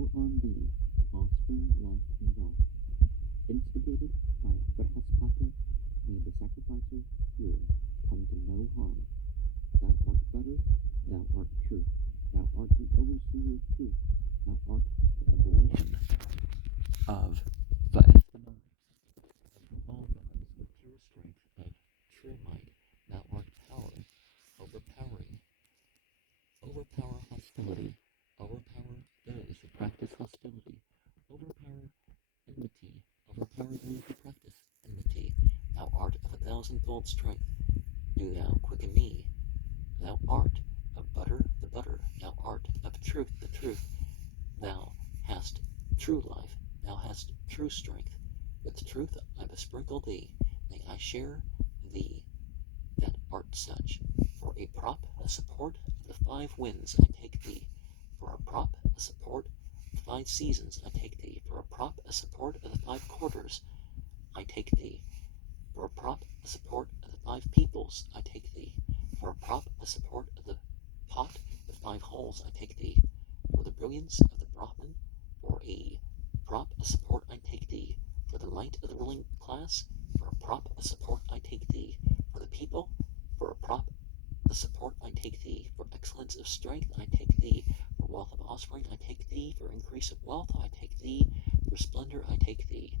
pour on thee offspring, life, and wealth. Instigated by Prapathaka, may the sacrificer here come to no harm. Thou art butter, thou art truth, thou art the overseer of truth, thou art the oblation of the estimate of all gods with pure strength of true might. Thou art power, overpower hostility, overpower those who practice hostility, overpower enmity, overpower those who practice enmity. Thou art of 1,000-fold strength, do thou quicken me. Thou art of butter, the butter, thou art of truth, the truth. Thou hast true life, thou hast true strength. With truth I besprinkle thee, may I share thee that art such. For a prop, a support of the 5 winds I take thee. For a prop, a support of the 5 seasons I take thee. For a prop, a support of the 5 quarters I take thee. For a prop, a support of the 5 peoples I take thee. For a prop, a support of the pot with 5 holes I take thee. For the brilliance of the Brahman, for a prop, a support I take thee. For the might of the ruling class, for a prop, a support I take thee. For the people, for a prop, a support I take thee. For excellence of strength I take thee. For wealth of offspring I take thee. For increase of wealth I take thee. For splendor I take thee.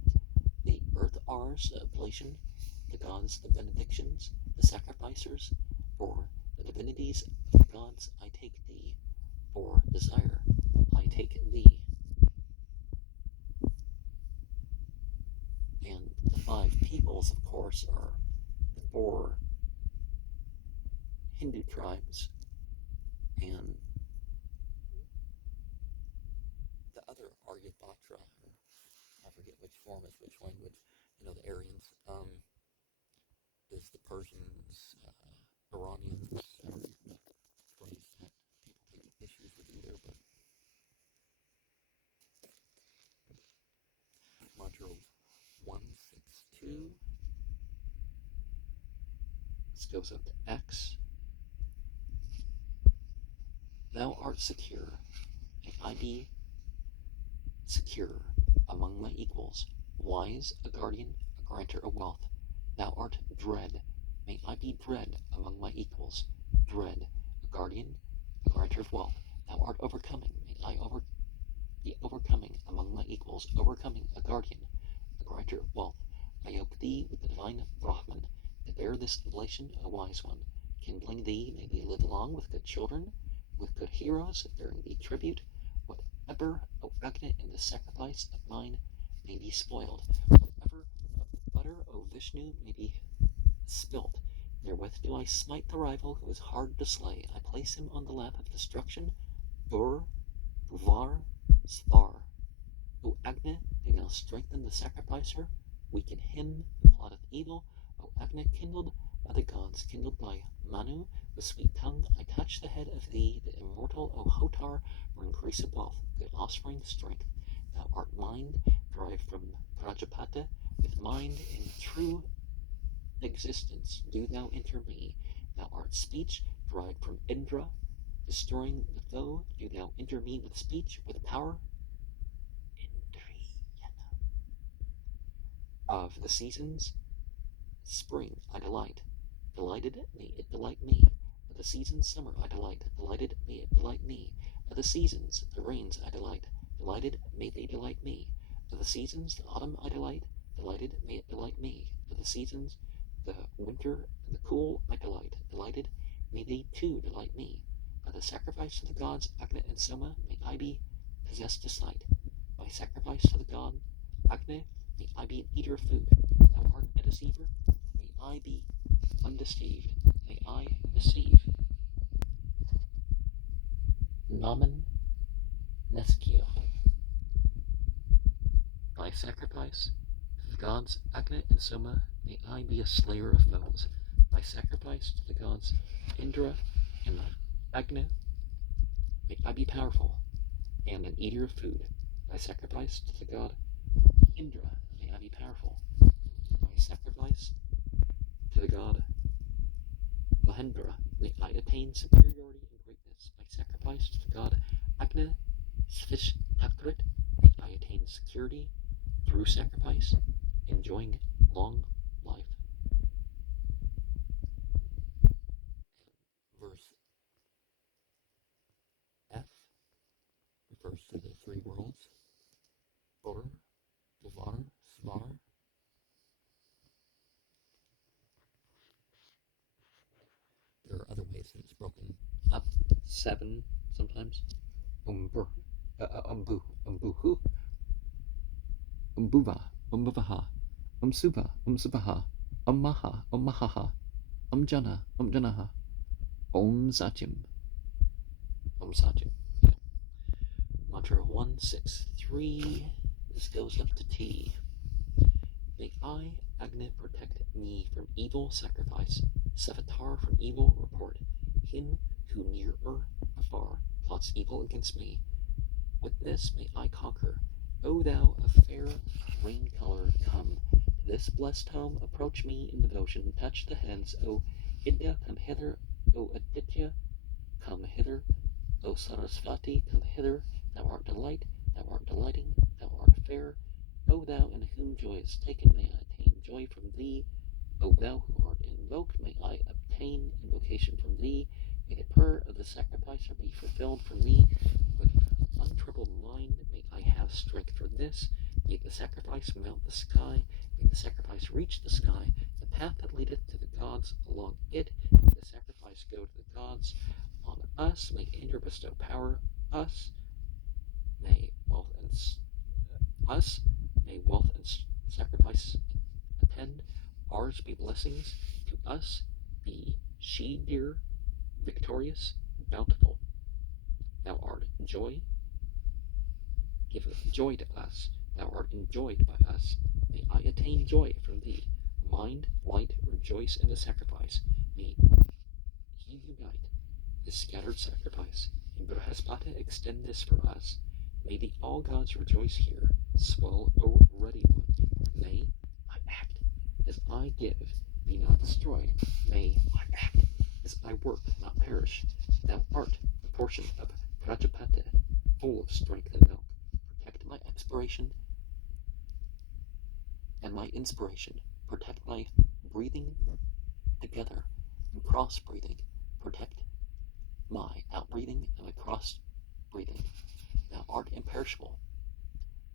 The earth ours, the oblation, the gods, the benedictions, the sacrificers, for the divinities of the gods I take thee. For desire I take thee. And the 5 peoples, of course, are the 4 Hindu tribes and the other Aryabhatra, I forget which form is which language, the Aryans, is the Persians, Iranians, I don't know the phrase that people take issues with either, but mantra 162, this goes up to X. Thou art secure, may I be secure among my equals, wise, a guardian, a granter of wealth. Thou art dread, may I be dread among my equals, dread, a guardian, a granter of wealth. Thou art overcoming, may I be overcoming among my equals, overcoming, a guardian, a granter of wealth. I yoke thee with the divine Brahman, to bear this oblation, a wise one. Kindling thee, may we live long with good children, with good heroes, bearing thee tribute. Whatever, O Agni, in the sacrifice of mine may be spoiled. Whatever of the butter, O Vishnu, may be spilt. Therewith do I smite the rival who is hard to slay. I place him on the lap of destruction. Bur, Buvar, Svar. O Agni, may thou strengthen the sacrificer, weaken him who plotteth evil. O Agni, kindled by the gods, kindled by Manu, with sweet tongue, I touch the head of thee, the immortal, O Hotar, for increase of wealth, good offspring, strength. Thou art mind, derived from Prajapata, with mind in true existence, do thou enter me. Thou art speech, derived from Indra, destroying the foe, do thou enter me with speech, with power. Of the seasons, spring I delight, delighted may it delight me. Of the seasons, summer I delight, delighted may it delight me. Of the seasons, the rains I delight, delighted may they delight me. Of the seasons, the autumn I delight, delighted may it delight me. Of the seasons, the winter and the cool I delight, delighted may they too delight me. By the sacrifice to the gods Agni and Soma may I be possessed to sight. By sacrifice to the god Agni may I be an eater of food. Thou art a deceiver, may I be undeceived. May I deceive. Naman Neskio. By sacrifice to the gods Agni and Soma, may I be a slayer of foes. By sacrifice to the gods Indra and Agni, may I be powerful and an eater of food. By sacrifice to the god Indra, may I be powerful. By sacrifice to the god Mahendra, may I attain superiority and greatness. By sacrifice to the god Agni Svishtakrit, security through sacrifice, enjoying long life. Verse F refers to the three worlds: Bor, Dvar, Svar. There are other ways that it's broken up. 7 sometimes. Umbu, umbuhu, umbuva, umbuvaha, umsuva, umsubaha, ummaha, ummahaha, umjanaha, om satyam, om satyam. Mantra 163. This goes up to T. May I, Agni, protect me from evil sacrifice, Savitar from evil report, him who near or afar plots evil against me. With this may I conquer. O thou of fair rain color, come to this blessed home, approach me in devotion, touch the hands. O Idya, come hither. O Aditya, come hither. O Sarasvati, come hither. Thou art delight, thou art delighting, thou art fair. O thou in whom joy is taken, may I attain joy from thee. O thou who art invoked, may I obtain invocation from thee. May the prayer of the sacrificer be fulfilled for me. With untroubled mind, may I have strength for this. May the sacrifice mount the sky. May the sacrifice reach the sky. The path that leadeth to the gods, along it. May the sacrifice go to the gods. On us, may Indra bestow power. Us, may wealth and sacrifice attend. Ours be blessings. To us be she dear, victorious, bountiful. Thou art joy. Give joy to us. Thou art enjoyed by us. May I attain joy from thee. Mind, light, rejoice in the sacrifice. May he unite this scattered sacrifice. And Brihaspati extend this for us. May the all gods rejoice here. Swell, O ready one. May I act as I give, be not destroyed. May I act as I work, not perish. Thou art the portion of Prajapati, full of strength and milk. Protect my expiration and my inspiration. Protect my breathing together and cross breathing. Protect my outbreathing and my cross breathing. Thou art imperishable.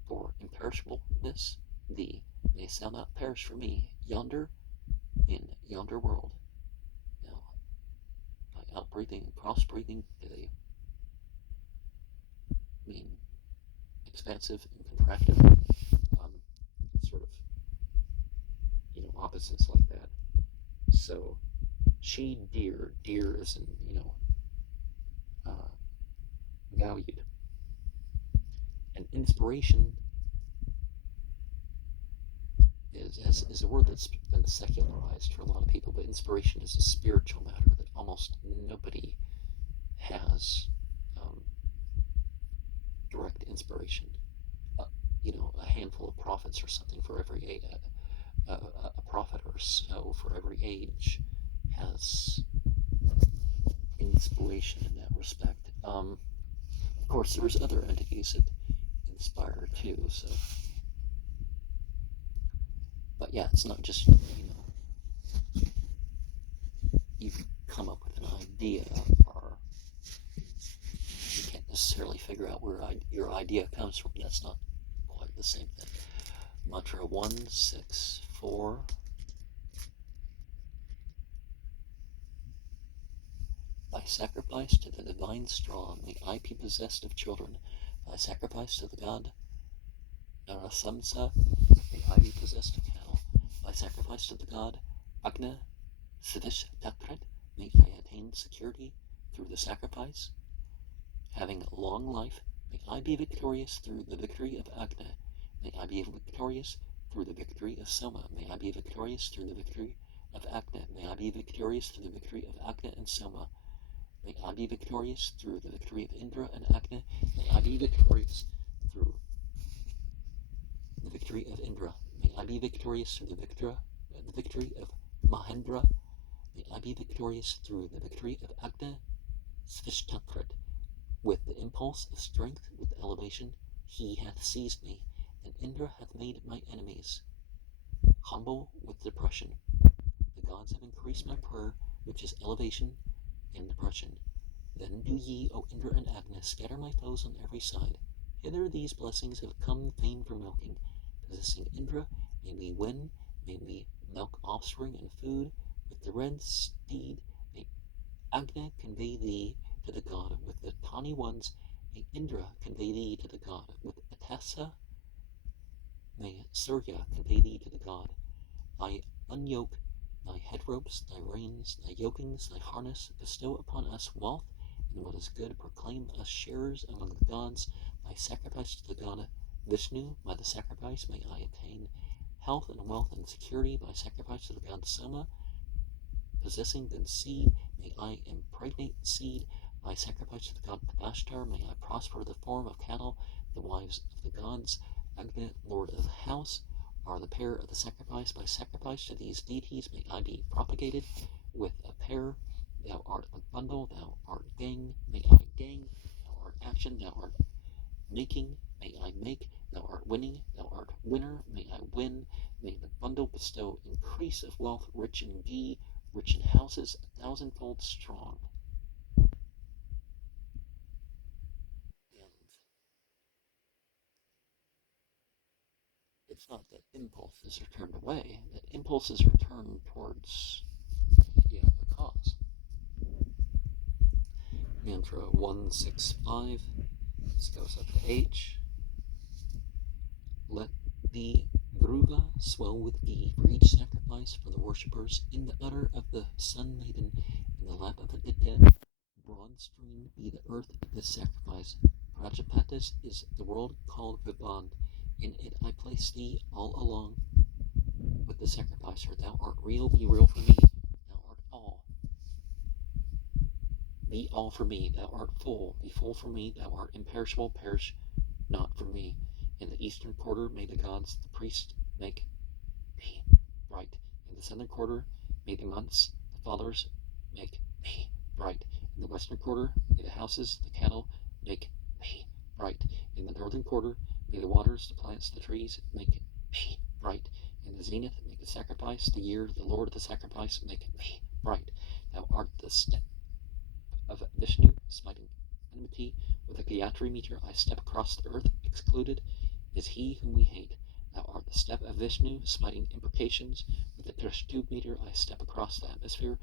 For imperishableness, thee may shall not perish for me, yonder in yonder world. Now, by outbreathing and cross breathing, do they mean expansive and contractive? Sort of, opposites like that. So, she dear is in, valued. And inspiration is a word that's been secularized for a lot of people, but inspiration is a spiritual matter that almost nobody has direct inspiration. A handful of prophets or something for every a prophet or so for every age has inspiration in that respect. Of course, there's other entities that inspire too. So, but yeah, it's not just you come up with an idea, or you can't necessarily figure out where your idea comes from. That's not quite the same thing. Mantra 164. By sacrifice to the divine strong, may I be possessed of children. By sacrifice to the god Narasamsa, may I be possessed of cattle. By sacrifice to the god Agna Siddhishtakrat, may I attain security through the sacrifice. Having long life, may I be victorious through the victory of Agna. May I be victorious through the victory of Soma. May I be victorious through the victory of Agna. May I be victorious through the victory of Agna and Soma. May I be victorious through the victory of Indra and Agni. May I be victorious through the victory of Indra. May I be victorious through the victory of Mahendra. May I be victorious through the victory of Agni Svishtakrit. With the impulse of strength, with elevation, he hath seized me. and Indra hath made my enemies humble with depression. The gods have increased my prayer, which is elevation and depression. Then do ye, O Indra and Agnes, scatter my foes on every side. Hither these blessings have come famed for milking. Possessing Indra, may we win, may we milk offspring and food. With the red steed, may Agna convey thee to the god. With the tawny ones, may Indra convey thee to the god. With Atessa, may Surya convey thee to the god. I unyoke thy head ropes, thy reins, thy yokings, thy harness. Bestow upon us wealth and what is good. Proclaim us sharers among the gods. By sacrifice to the god Vishnu, by the sacrifice may I attain health and wealth and security. By sacrifice to the god Soma, possessing good seed, may I impregnate seed. By sacrifice to the god Padashtar, may I prosper the form of cattle. The wives of the gods, Agni, lord of the house, are the pair of the sacrifice. By sacrifice to these deities may I be propagated with a pair. Thou art a bundle, thou art gang, may I gang. Thou art action, thou art making, may I make. Thou art winning, thou art winner, may I win. May the bundle bestow increase of wealth, rich in ghee, rich in houses, 1,000-fold strong. And it's not that impulses are turned away, that impulses are turned towards, the cause. Mantra 165, this goes up to H. Let the Dhruva swell with ghee for each sacrifice for the worshippers. In the udder of the sun maiden, in the lap of Aditya, broad stream be the earth of this sacrifice. Prapathaka is the world called Viband. In it I place thee all along with the sacrificer. Thou art real, be real for me. Thou art all. Be all for me. Thou art full, be full for me. Thou art imperishable, perish not for me. In the eastern quarter may the gods, the priests, make me bright. In the southern quarter may the months, the fathers, make me bright. In the western quarter may the houses, the cattle, make me bright. In the northern quarter may the waters, the plants, the trees, make me bright. In the zenith make the sacrifice, the year, the lord of the sacrifice, make me bright. Thou art the step of Vishnu, smiting enmity. With a Gayatri meter I step across the earth. Excluded is he whom we hate. Thou art the step of Vishnu, smiting imprecations. With the Trishtu meter I step across the atmosphere.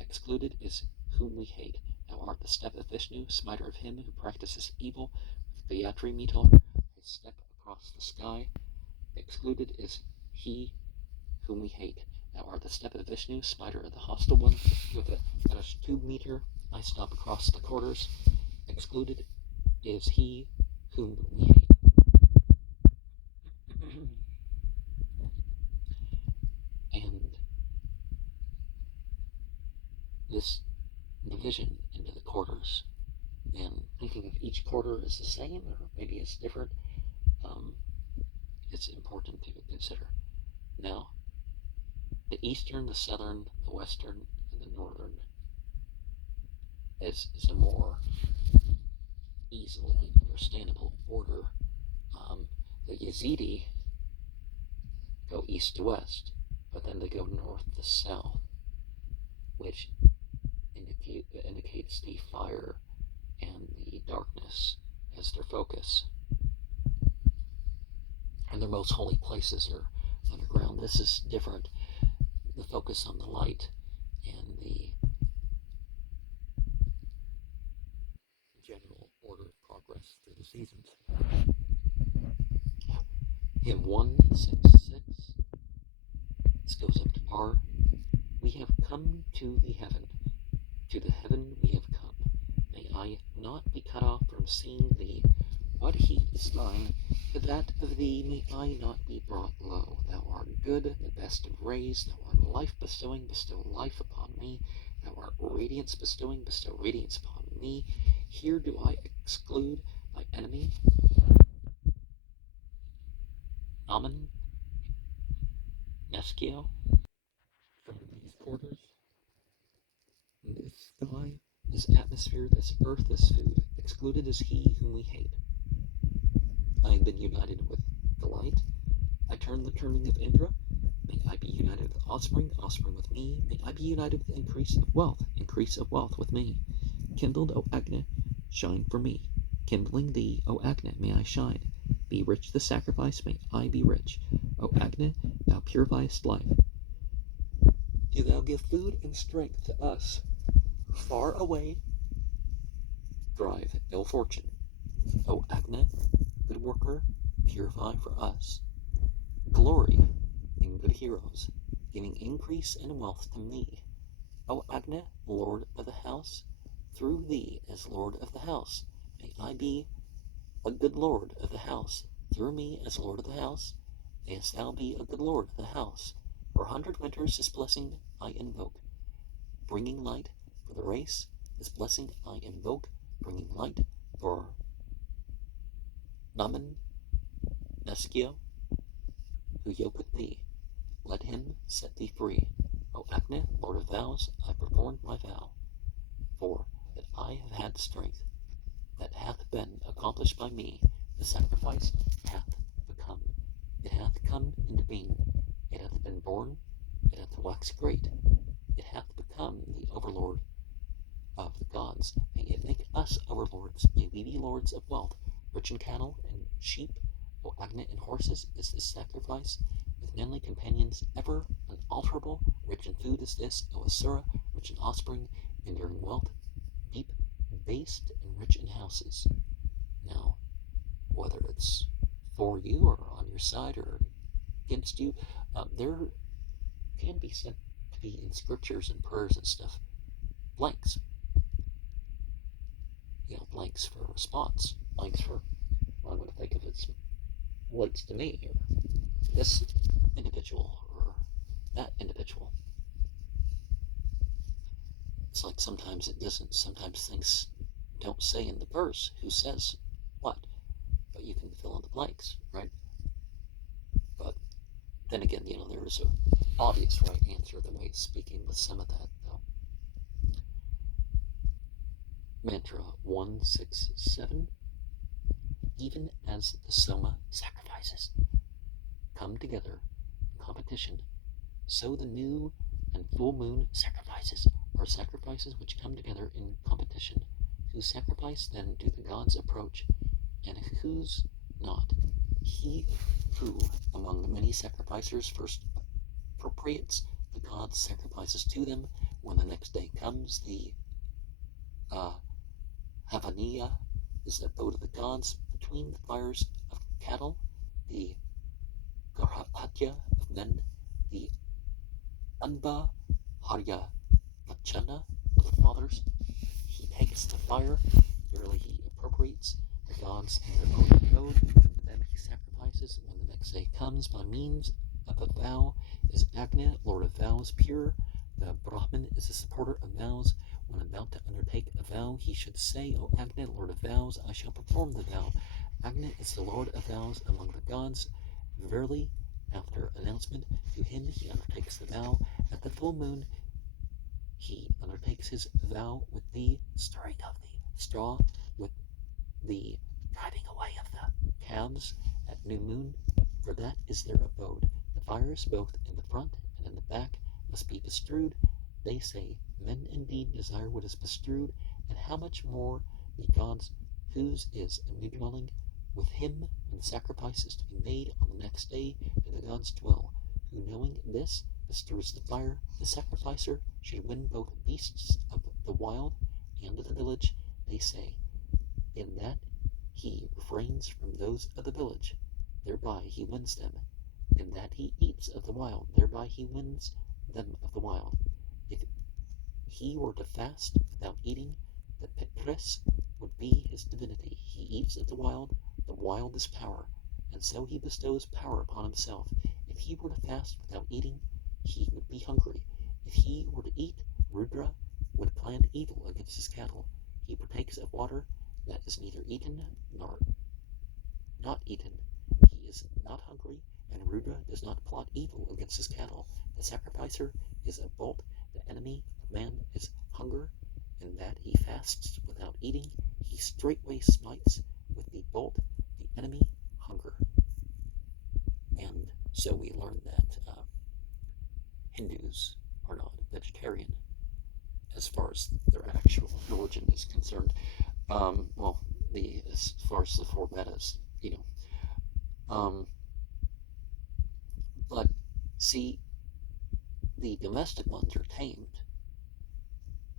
Excluded is whom we hate. Thou art the step of Vishnu, smiter of him who practices evil. With the Gayatri meter I step across the sky. Excluded is he whom we hate. Thou art the step of Vishnu, smiter of the hostile one. With the Trishtu meter I stop across the quarters. Excluded is he whom we hate. And this division into the quarters, and thinking of each quarter as the same or maybe it's different, it's important to consider. Now, the eastern, the southern, the western, and the northern is a more easily understandable order. The Yazidi go east to west, but then they go north to south, which indicates the fire and the darkness as their focus. And their most holy places are underground. This is different. The focus on the light and the general order of progress through the seasons. Hymn 166. This goes up to R. We have come to the heaven. To the heaven we have come. May I not be cut off from seeing thee. What heat is thine? To that of thee may I not be brought low. Thou art good, the best of rays. Thou art life bestowing, bestow life upon me. Thou art radiance bestowing, bestow radiance upon me. Here do I exclude my enemy, Amen, Neschio, from these quarters. This sky, this atmosphere, this earth, this food, excluded is he whom we hate. I have been united with delight. I turn the turning of Indra. May I be united with offspring, offspring with me. May I be united with increase of wealth with me. Kindled, O Agni, shine for me. Kindling thee, O Agni, may I shine. Be rich the sacrifice, may I be rich. O Agni, thou purifiest life. Do thou give food and strength to us. Far away, drive ill fortune. O Agni, good worker, purify for us. Glory in good heroes, giving increase and wealth to me. O Agni, Lord of the house, through thee as Lord of the house, may I be a good Lord of the house. Through me as Lord of the house, mayest thou be a good Lord of the house. For 100 winters this blessing I invoke, bringing light for the race. This blessing I invoke, bringing light for Naman Neskio, who yoketh thee. Let him set thee free. O Agni, Lord of vows, I performed my vow. For that I have had strength, that hath been accomplished by me, the sacrifice hath become. It hath come into being. It hath been born. It hath waxed great. It hath become the overlord of the gods. May it make us overlords. May we be lords of wealth, rich in cattle and sheep. O Agni in horses is this sacrifice, with manly companions ever unalterable. Rich in food is this, O Asura, rich in offspring, enduring wealth, deep, based, and rich in houses. Now, whether it's for you or on your side or against you, there can be said to be in scriptures and prayers and stuff blanks. Blanks for response, blanks for, I'm going to think of it relates to me, or this individual, or that individual. It's like sometimes it doesn't, sometimes things don't say in the verse who says what, but you can fill in the blanks, right? But then again, there is an obvious right answer the way of speaking with some of that, though. Mantra 167. Even as the Soma sacrifices come together in competition, so the new and full moon sacrifices are sacrifices which come together in competition, whose sacrifice then do the gods approach, and whose not. He who among the many sacrificers first appropriates the gods' sacrifices to them, when the next day comes, the Havaniya is the abode of the gods between the fires of cattle, the Garhapatya of men, the Anba Harya Vachana of the fathers. He takes the fire, verily he appropriates the gods in their own abode, and then he sacrifices when the next day comes by means of a vow. Is Agni, Lord of vows, pure? The Brahmin is the supporter of vows. When about to undertake a vow, he should say, O Agni, Lord of vows, I shall perform the vow. Agni is the Lord of vows among the gods. Verily, after announcement to him, he undertakes the vow. At the full moon, he undertakes his vow with the stirring of the straw, with the driving away of the calves at new moon, for that is their abode. The fires, both in the front and in the back, must be bestrewed. They say, men indeed desire what is bestrewed, and how much more the gods, whose is a new dwelling. With him, when the sacrifice is to be made on the next day, do the gods dwell, who knowing this, bestirs the fire. The sacrificer should win both beasts of the wild and of the village, they say, in that he refrains from those of the village, thereby he wins them. In that he eats of the wild, thereby he wins them of the wild. If he were to fast without eating, the Petres would be his divinity. He eats of the wild is power, and so he bestows power upon himself. If he were to fast without eating, he would be hungry. If he were to eat, Rudra would plan evil against his cattle. He partakes of water that is neither eaten nor not eaten. He is not hungry, and Rudra does not plot evil against his cattle. The sacrificer is a bolt. The enemy of man is hunger, in that he fasts without eating. He straightway smites with the bolt the enemy hunger. So we learned that Hindus are not vegetarian as far as their actual religion is concerned. Well, as far as the four Vedas, but see, the domestic ones are tamed,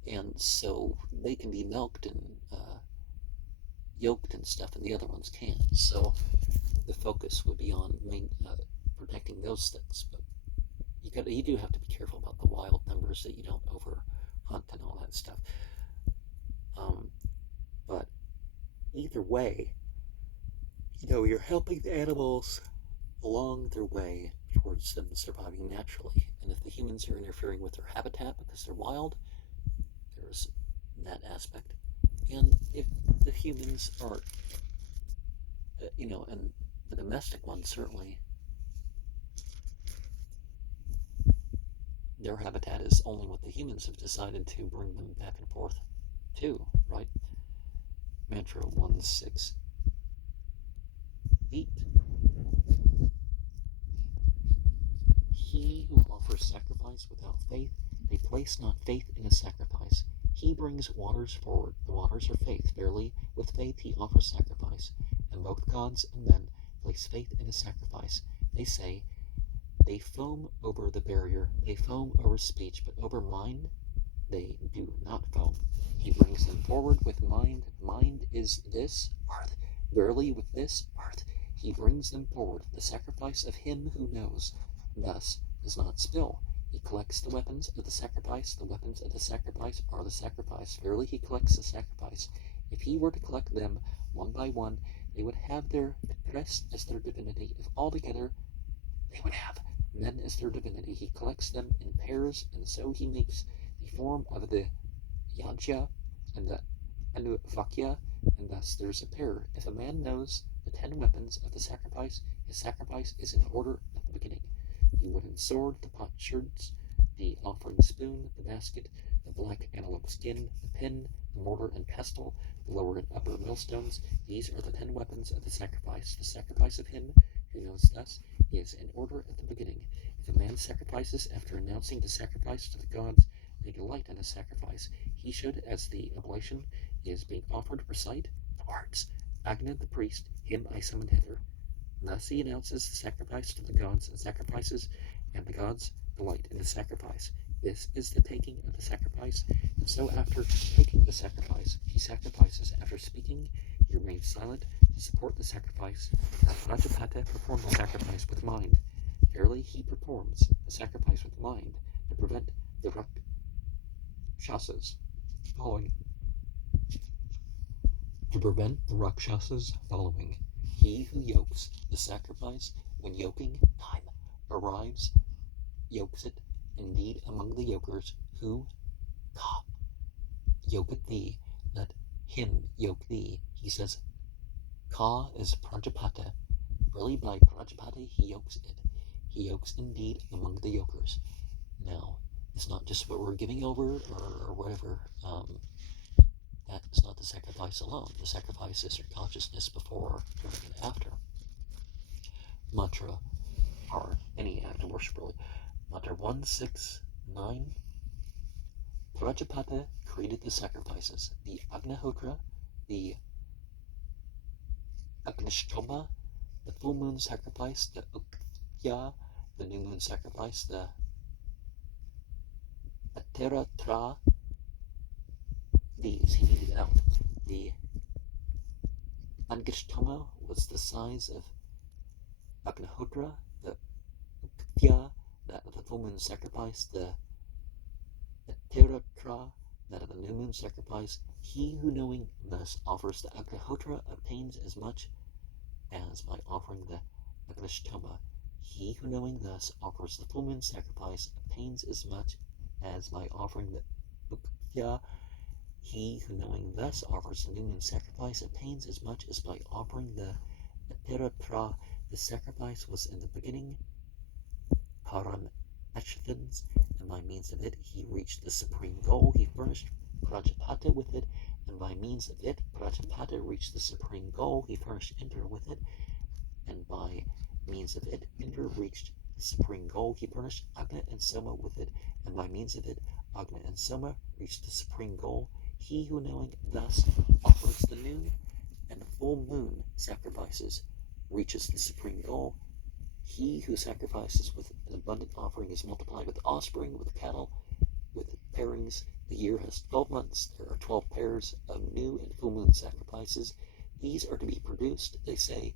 and so they can be milked and yoked and stuff, and the other ones can't. So the focus would be on protecting those things. But you do have to be careful about the wild numbers, that you don't over hunt and all that stuff. But either way, you're helping the animals along their way towards them surviving naturally. And if the humans are interfering with their habitat because they're wild, there's that aspect. And if the humans are, and the domestic ones certainly, their habitat is only what the humans have decided to bring them back and forth to, right? Mantra 168. He who offers sacrifice without faith, they place not faith in his sacrifice. He brings waters forward, the waters are faith. Verily, with faith he offers sacrifice. And both gods and men place faith in his sacrifice. They say, they foam over the barrier, they foam over speech, but over mind they do not foam. He brings them forward with mind. Mind is this earth. Verily, with this earth he brings them forward. The sacrifice of him who knows, thus does not spill. He collects the weapons of the sacrifice. The weapons of the sacrifice are the sacrifice. Verily, he collects the sacrifice. If he were to collect them one by one, they would have their crest as their divinity. If all together, they would have men as their divinity. He collects them in pairs, and so he makes the form of the Yajya and the Anuvakya, and thus there's a pair. If a man knows the 10 weapons of the sacrifice, his sacrifice is in order at the beginning. The wooden sword, the potsherds, the offering spoon, the basket, the black antelope skin, the pin, the mortar and pestle, the lower and upper millstones. These are the 10 weapons of the sacrifice. The sacrifice of him who knows thus is in order at the beginning. If a man sacrifices after announcing the sacrifice to the gods, they delight in a sacrifice. He should, as the oblation is being offered, recite the words, Agna the priest, him I summoned hither. Thus he announces the sacrifice to the gods and sacrifices, and the gods delight in the sacrifice. This is the taking of the sacrifice, and so after taking the sacrifice, he sacrifices. After speaking, he remains silent to support the sacrifice. Prapathaka performed the sacrifice with mind. Verily, he performs the sacrifice with mind to prevent the Rakshasas following. He who yokes the sacrifice, when yoking time arrives, yokes it indeed among the yokers, who yoketh thee, let him yoke thee. He says, Ka is Prajapata. Really, by Prajapata he yokes it. He yokes indeed among the yokers. Now, it's not just what we're giving over or whatever. That is not the sacrifice alone. The sacrifice is your consciousness before, during, and after. Mantra, or any act of worship really. Mantra 169. Prajapata created the sacrifices. The Agnihotra, the Agnishtoma, the full moon sacrifice, the Uktya, the new moon sacrifice, the Ateratra, these he needed out. The Angishtoma was the size of Agnihotra, the Uktya, that of the full moon sacrifice, the Ateratra, that of the new moon sacrifice. He who knowing thus offers the Agnihotra obtains as much as by offering the Agnishtoma. He who knowing thus offers the full moon sacrifice obtains as much as by offering the Uktya. He who knowing thus offers the new moon sacrifice obtains as much as by offering the Ateratra. The sacrifice was in the beginning Param Ashthans, and by means of it he reached the supreme goal. He furnished Prajapata with it, and by means of it Prajapata reached the supreme goal. He furnished Indra with it, and by means of it, Indra reached the supreme goal. He furnished Agni and Soma with it, and by means of it, Agni and Soma reached the supreme goal. He who knowing thus offers the new and full moon sacrifices reaches the supreme goal. He who sacrifices with an abundant offering is multiplied with offspring, with cattle, with pairings. The year has 12 months. There are 12 pairs of new and full moon sacrifices. These are to be produced, they say.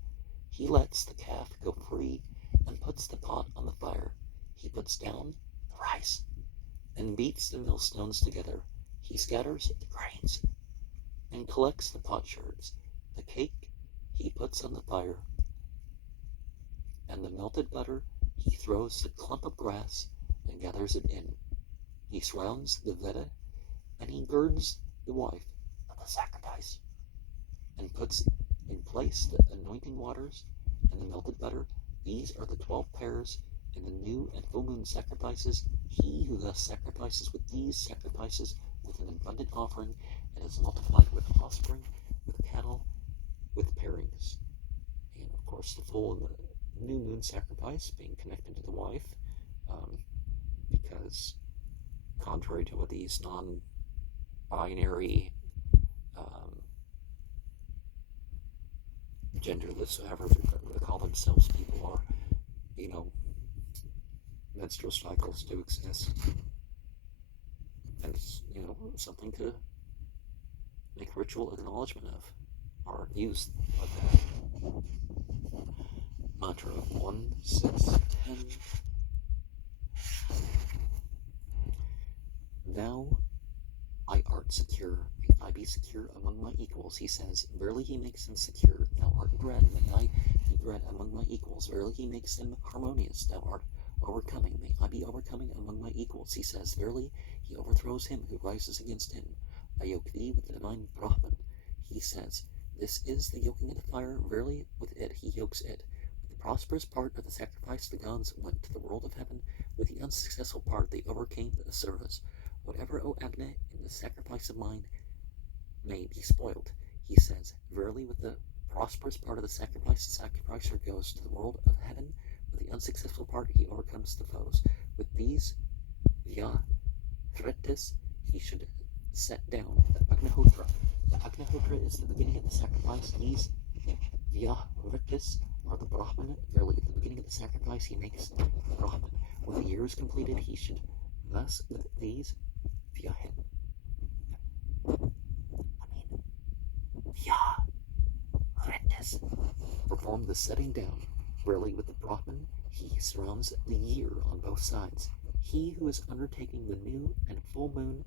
He lets the calf go free and puts the pot on the fire. He puts down the rice and beats the millstones together. He scatters the grains and collects the potsherds. The cake he puts on the fire, and the melted butter he throws the clump of grass and gathers it in. He surrounds the Veda, and he girds the wife of the sacrifice, and puts in place the anointing waters and the melted butter. These are the 12 pairs in the new and full moon sacrifices. He who thus sacrifices with these sacrifices with an abundant offering, and is multiplied with offspring, with cattle, with pairings. And of course, the full and the new moon sacrifice being connected to the wife, because contrary to what these non-binary, genderless, however they call themselves, people are, menstrual cycles do exist, and it's, something to make ritual acknowledgement of, or use of that. Mantra 1, 6, 10. Thou, I art secure, may I be secure among my equals, he says. Verily he makes them secure. Thou art bread, may I be bread among my equals. Verily he makes them harmonious. Thou art overcoming, may I be overcoming among my equals, he says. Verily he overthrows him who rises against him. I yoke thee with the divine Brahman, he says. This is the yoking of the fire. Verily with it he yokes it. With the prosperous part of the sacrifice the gods went to the world of heaven. With the unsuccessful part they overcame the service. Whatever, O Agni, in the sacrifice of mine may be spoiled, he says. Verily with the prosperous part of the sacrifice, the sacrificer goes to the world of heaven. With the unsuccessful part he overcomes the foes. With these Vyahritis he should set down the Agnihotra. The Agnihotra is the beginning of the sacrifice. These Vyahritis are the Brahman. Verily at the beginning of the sacrifice he makes the Brahman. When the year is completed he should thus with these Vyahritis perform the setting down. Verily with the Brahman he surrounds the year on both sides. He who is undertaking the new and full moon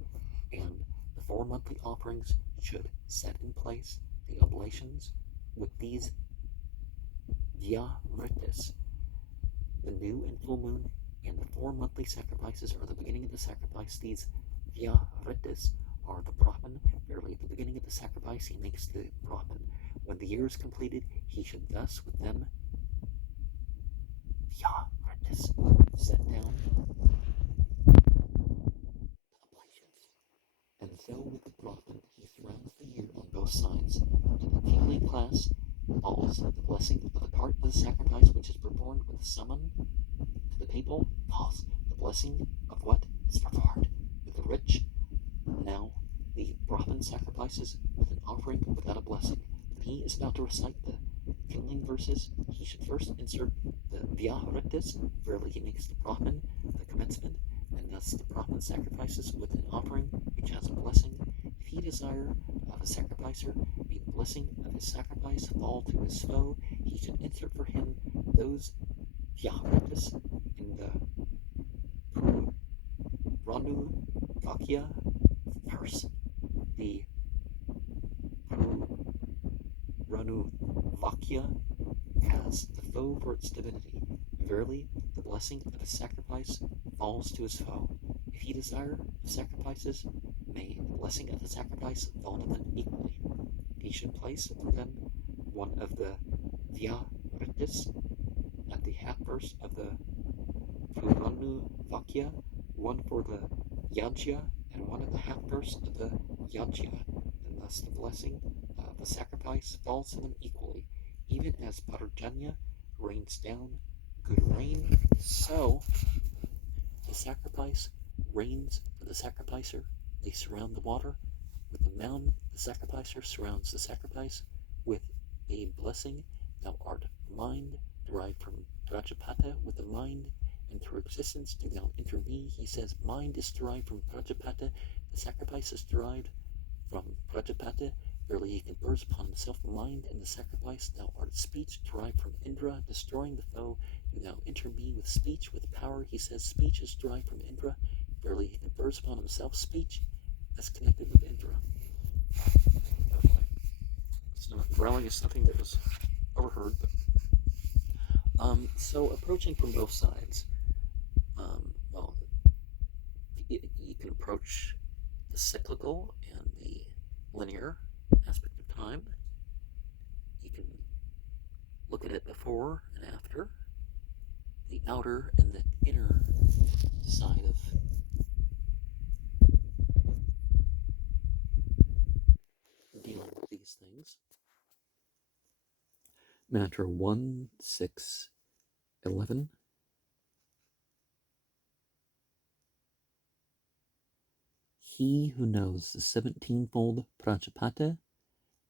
and the 4 monthly offerings should set in place the oblations with these Vyahritis. The new and full moon and the 4 monthly sacrifices are the beginning of the sacrifice. These Vyahritis are the Brahman. Verily at the beginning of the sacrifice he makes the Brahman. When the year is completed he should thus with them Vyahritis set down oblations. And so with the Brahman he surrounds the year on both sides. To the kingly class falls the blessing of the part of the sacrifice which is performed with the summon. To the people falls the blessing of what is performed with the rich. Now the Brahman sacrifices with an offering without a blessing. When he is about to recite the kindling verses, he should first insert the Vyahritis. Verily he makes the Brahman the commencement, and thus the Brahman sacrifices with an offering which has a blessing. If he desire of a sacrificer, may the blessing of his sacrifice fall to his foe, he should insert for him those Vyahritis in the Puranu Vakya verse. The Puranu Vakya has the foe for its divinity. Verily, the blessing of his sacrifice falls to his foe. If he desire sacrifices, may the blessing of the sacrifice fall to them equally. He should place for them one of the Vyahritis at the half verse of the Puranu Vakya, one for the Yajya, and one at the half verse of the Yajya, and thus the blessing of the sacrifice falls to them equally, even as Parjanya rains down good rain. So the sacrifice rains for the sacrificer. They surround the water with the mound. The sacrificer surrounds the sacrifice with a blessing. Thou art mind, derived from Prajapata, with the mind, and through existence do thou enter me. He says mind is derived from Prajapata, the sacrifice is derived from Prajapata. Verily he confers upon himself mind in the sacrifice. Thou art speech, derived from Indra, destroying the foe. Do thou enter me with speech, with power. He says speech is derived from Indra. Verily he confers upon himself speech as connected with Indra. It's not growling is something that was overheard. But, so approaching from both sides. Well, you can approach the cyclical and the linear aspect of time. You can look at it before and after, the outer and the inner side of dealing with these things. Mantra 1611. He who knows the 17-fold Prajapata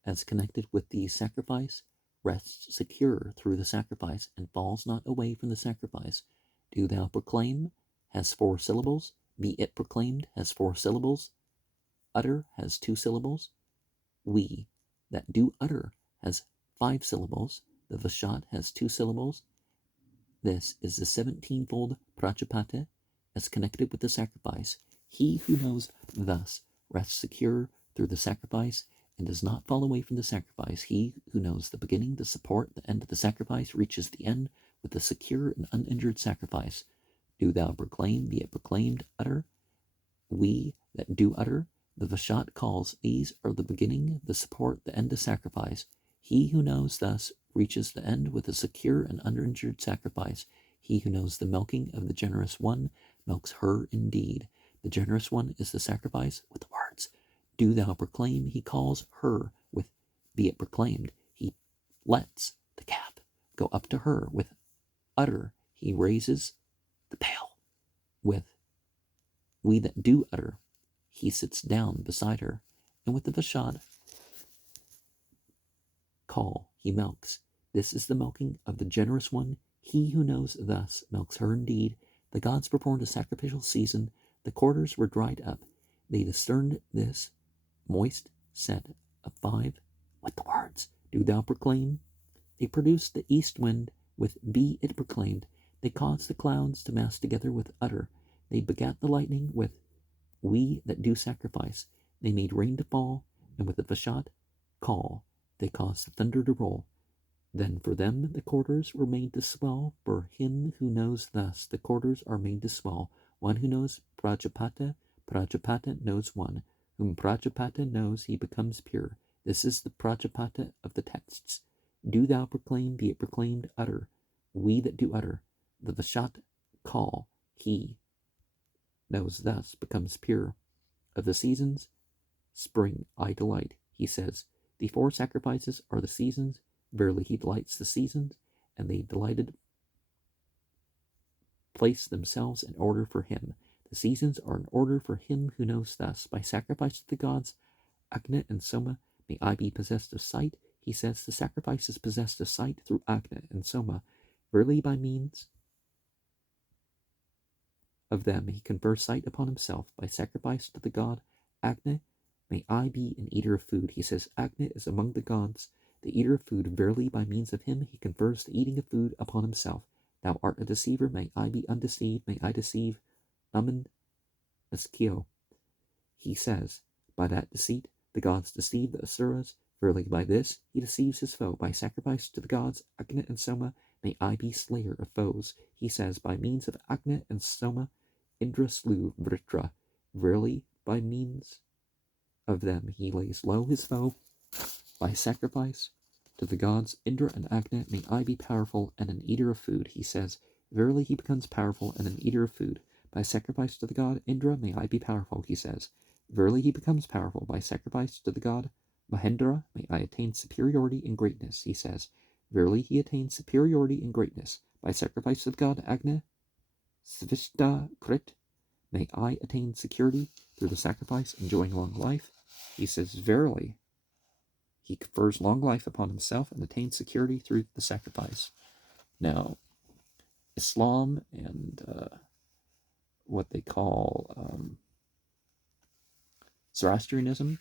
as connected with the sacrifice rests secure through the sacrifice and falls not away from the sacrifice. Do thou proclaim has 4 syllables. Be it proclaimed has 4 syllables. Utter has 2 syllables. We that do utter has 5 syllables. The Vashat has 2 syllables. This is the 17-fold Prajapata as connected with the sacrifice. He who knows thus rests secure through the sacrifice and does not fall away from the sacrifice. He who knows the beginning, the support, the end of the sacrifice reaches the end with the secure and uninjured sacrifice. Do thou proclaim, be it proclaimed, utter. We that do utter, the Vashat calls, these are the beginning, the support, the end of sacrifice. He who knows thus reaches the end with a secure and uninjured sacrifice. He who knows the milking of the generous one milks her indeed. The generous one is the sacrifice with the words, do thou proclaim. He calls her with, be it proclaimed. He lets the cap go up to her with utter. He raises the pail with, we that do utter. He sits down beside her, and with the Vashad call he milks. This is the milking of the generous one. He who knows thus milks her indeed. The gods performed a sacrificial season. The quarters were dried up. They discerned this moist set of 5 with the words, do thou proclaim. They produced the east wind with, be it proclaimed. They caused the clouds to mass together with utter. They begat the lightning with, we that do sacrifice. They made rain to fall, and with the Vashat call they caused the thunder to roll. Then for them the quarters were made to swell. For him who knows thus, the quarters are made to swell. One who knows Prajapata, Prajapata knows one. Whom Prajapata knows, he becomes pure. This is the Prajapata of the texts. Do thou proclaim, be it proclaimed, utter. We that do utter. The Vashat call, he knows thus becomes pure. Of the seasons, spring I delight. He says, the 4 sacrifices are the seasons. Verily he delights the seasons, and they delighted place themselves in order for him. The seasons are in order for him who knows thus. By sacrifice to the gods, Agni and Soma, may I be possessed of sight. He says the sacrifice is possessed of sight through Agni and Soma. Verily by means of them he confers sight upon himself. By sacrifice to the god Agni, may I be an eater of food. He says Agni is among the gods, the eater of food. Verily by means of him he confers the eating of food upon himself. Thou art a deceiver, may I be undeceived. May I deceive Amun Eskio. He says, by that deceit the gods deceive the Asuras. Verily by this he deceives his foe. By sacrifice to the gods Agni and Soma, may I be slayer of foes. He says, by means of Agni and Soma, Indra slew Vritra. Verily by means of them he lays low his foe. By sacrifice to the gods Indra and Agni, may I be powerful and an eater of food. He says, verily he becomes powerful and an eater of food. By sacrifice to the god Indra, may I be powerful. He says, verily he becomes powerful. By sacrifice to the god Mahendra, may I attain superiority and greatness. He says, Verily he attained superiority and greatness by sacrifice of God Agna Svishta Krit. May I attain security through the sacrifice, enjoying long life. He says, verily, he confers long life upon himself and attains security through the sacrifice. Now, Islam and what they call Zoroastrianism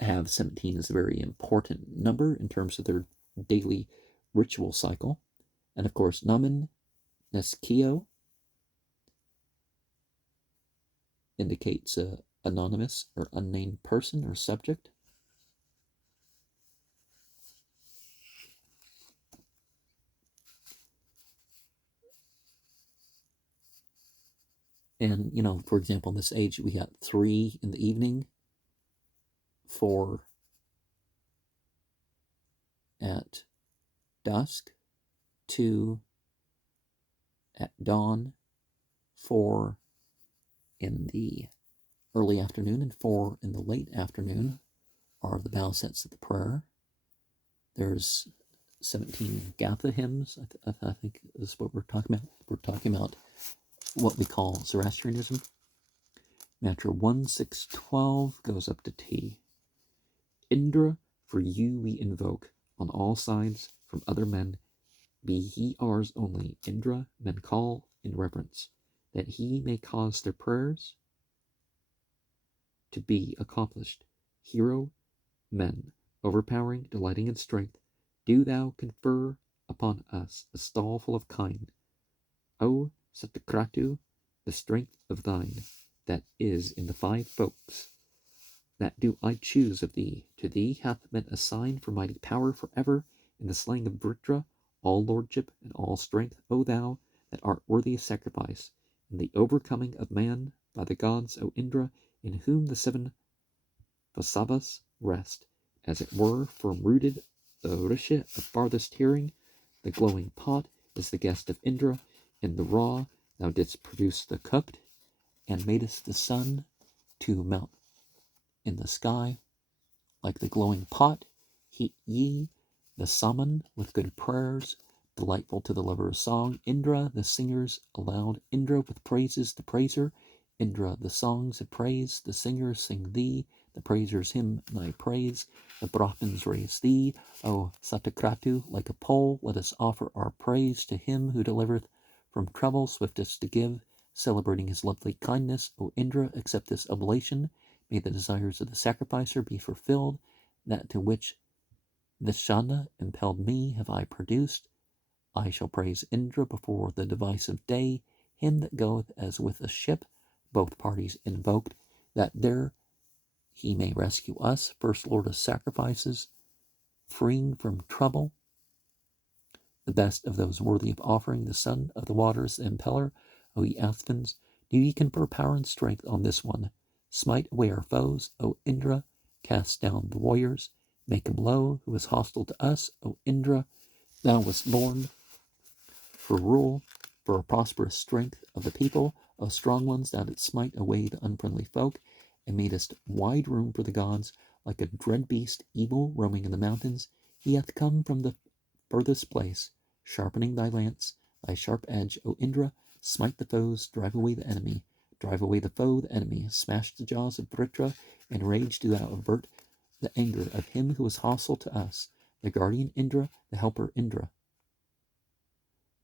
have 17 as a very important number in terms of their daily ritual cycle. And of course, Naman Neskio indicates a anonymous or unnamed person or subject. And, you know, for example, in this age, we got 3 in the evening, 4 at dusk, 2 at dawn, 4 in the early afternoon, and 4 in the late afternoon are the bow sets of the prayer. There's 17 Gatha hymns, I think is what we're talking about. We're talking about what we call Zoroastrianism. Mantra 1612 goes up to T. Indra, for you we invoke on all sides from other men. Be he ours only. Indra, men call in reverence, that he may cause their prayers to be accomplished. Hero, men, overpowering, delighting in strength, do thou confer upon us a stall full of kine. O Satakratu, the strength of thine, that is in the 5 folks, that do I choose of thee. To thee hath been a sign for mighty power forever, in the slaying of Vritra, all lordship and all strength, O thou that art worthy of sacrifice, in the overcoming of man by the gods, O Indra, in whom the 7 Vasavas rest, as it were, firm-rooted, the Rishi of farthest hearing. The glowing pot is the guest of Indra. In the raw thou didst produce the cooked, and madest the sun to mount in the sky. Like the glowing pot, heat ye the Saman with good prayers, delightful to the lover of song. Indra, the singers aloud. Indra, with praises the praiser. Indra, the songs of praise. The singers sing thee. The praisers hymn thy praise. The Brahmins raise thee. O Satakratu, like a pole, let us offer our praise to him who delivereth from trouble, swiftest to give, celebrating his lovely kindness. O Indra, accept this oblation. May the desires of the sacrificer be fulfilled. That to which the Shana impelled me have I produced. I shall praise Indra before the device of day, him that goeth as with a ship, both parties invoked, that there he may rescue us, first Lord of sacrifices, freeing from trouble, the best of those worthy of offering, the son of the waters, the impeller. O ye Athens, do ye confer power and strength on this one. Smite away our foes, O Indra, cast down the warriors, make him low who is hostile to us. O Indra, thou wast born for rule, for a prosperous strength of the people. O strong ones, thou didst smite away the unfriendly folk, and madest wide room for the gods. Like a dread beast, evil, roaming in the mountains, he hath come from the furthest place, sharpening thy lance, thy sharp edge. O Indra, smite the foes, drive away the enemy. Drive away the foe, the enemy. Smash the jaws of Vritra. In rage do thou avert the anger of him who is hostile to us. The guardian Indra, the helper Indra,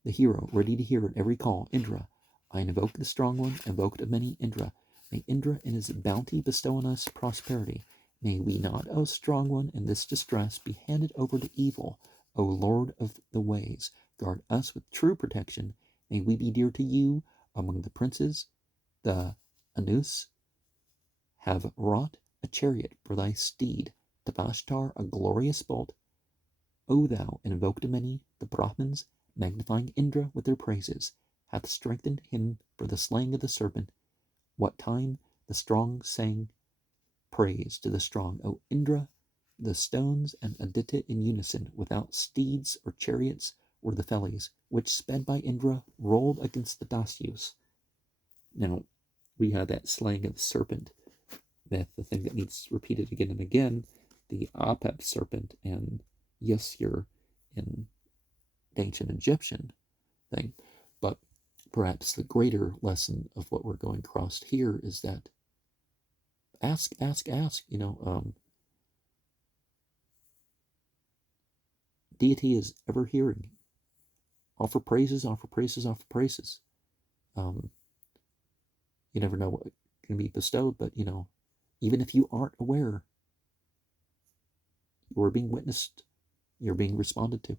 the hero, ready to hear at every call. Indra, I invoke the strong one, invoked of many. Indra, may Indra in his bounty bestow on us prosperity. May we not, O strong one, in this distress be handed over to evil. O Lord of the ways, guard us with true protection. May we be dear to you among the princes. The Anus have wrought a chariot for thy steed, to Vashtar a glorious bolt. O thou, invoked of many, the Brahmins, magnifying Indra with their praises, hath strengthened him for the slaying of the serpent. What time the strong sang praise to the strong. O Indra, the stones and Aditya in unison, without steeds or chariots, were the fellies, which sped by Indra, rolled against the Dasyus. Now, we have that slaying of the serpent myth, the thing that needs repeated again and again. the Apep serpent and Yagur in ancient Egyptian thing. But perhaps the greater lesson of what we're going across here is that ask, deity is ever hearing. Offer praises, offer praises, offer praises. You never know what can be bestowed, but even if you aren't aware, you're being witnessed, you're being responded to.